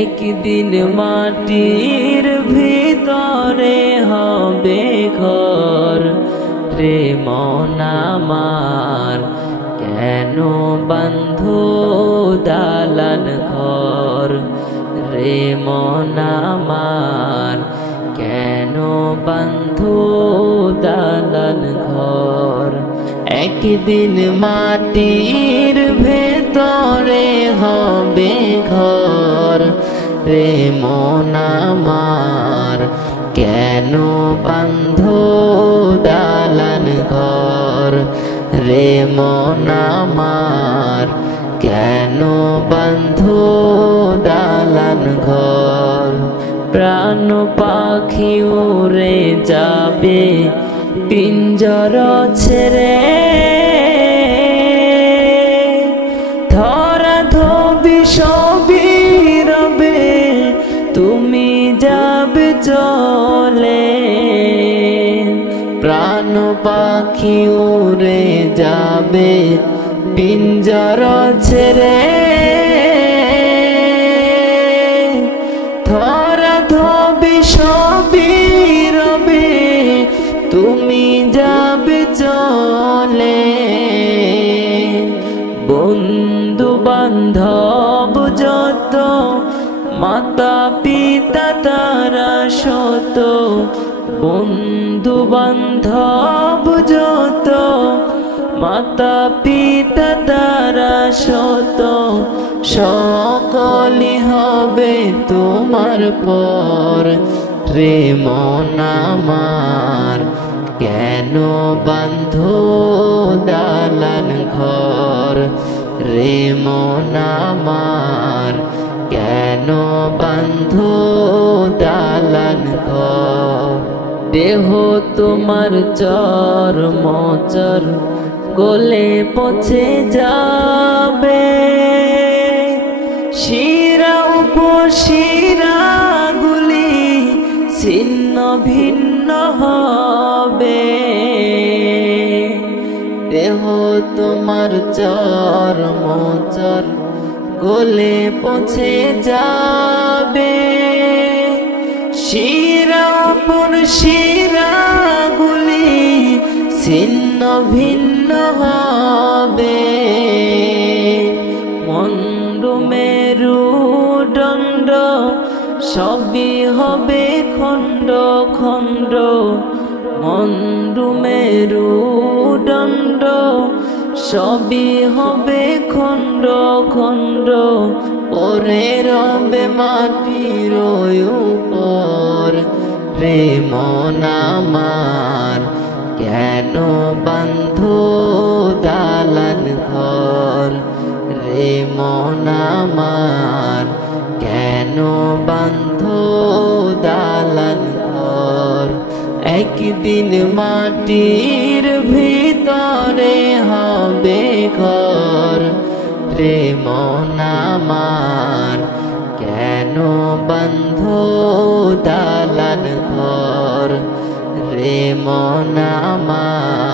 একদিন মাটির ভিতরে হবে ঘর রে মন আমার, কেন বাঁধো দালান ঘর রে মন আমার, কেন বাঁধো দালান ঘর। একদিন মাটির ভেতরে হবে ঘর রে মন আমার, কেন বাঁধো দালান ঘর রে মন আমার, কেন বাঁধো দালান ঘর। প্রাণ পাখি উড়ে যাবে পিঞ্জর ছেড়ে, ধরা ধবি সবই রবে তুমি যাবে চলে। প্রাণ পাখি উড়ে যাবে পিঞ্জর ছেড়ে, ধরা ধবি সবই রবে তুমি যাবে চলে। বন্ধু বান্ধব যত মাতা পিতা তারা শত, বন্ধু বান্ধব যত মাতা পিতা তারা শত, সকলই হবে তোমার পর রে মন আমার, কেন বাঁধো দালান ঘর রে মন আমার, কেন বাঁধো দালান ঘর। দেহ তোমার চর্ম চর গলে পচে যাবে, শিরা উপশিরা গুলি ছিন্ন ভিন্ন হবে। দেহ তোমার চর্ম চর গলে পচে যাবে, শিরা উপর শিরা গুলি ছিন্ন ভিন্ন হবে। মন্দ মেরুদণ্ড সবই হবে খণ্ড খণ্ড, মন্দ মেরুদণ্ড সবই হবে খণ্ড খণ্ড। পরে রবে মাটির উপর রে মন আমার, কেন বাঁধো দালান ঘর রে মন আমার, কেন বাঁধো দালান ঘর। একদিন মাটির ভিতরে হবে ঘর রে মন আমার, কেন বাঁধো দালান ঘর রে মন আমার।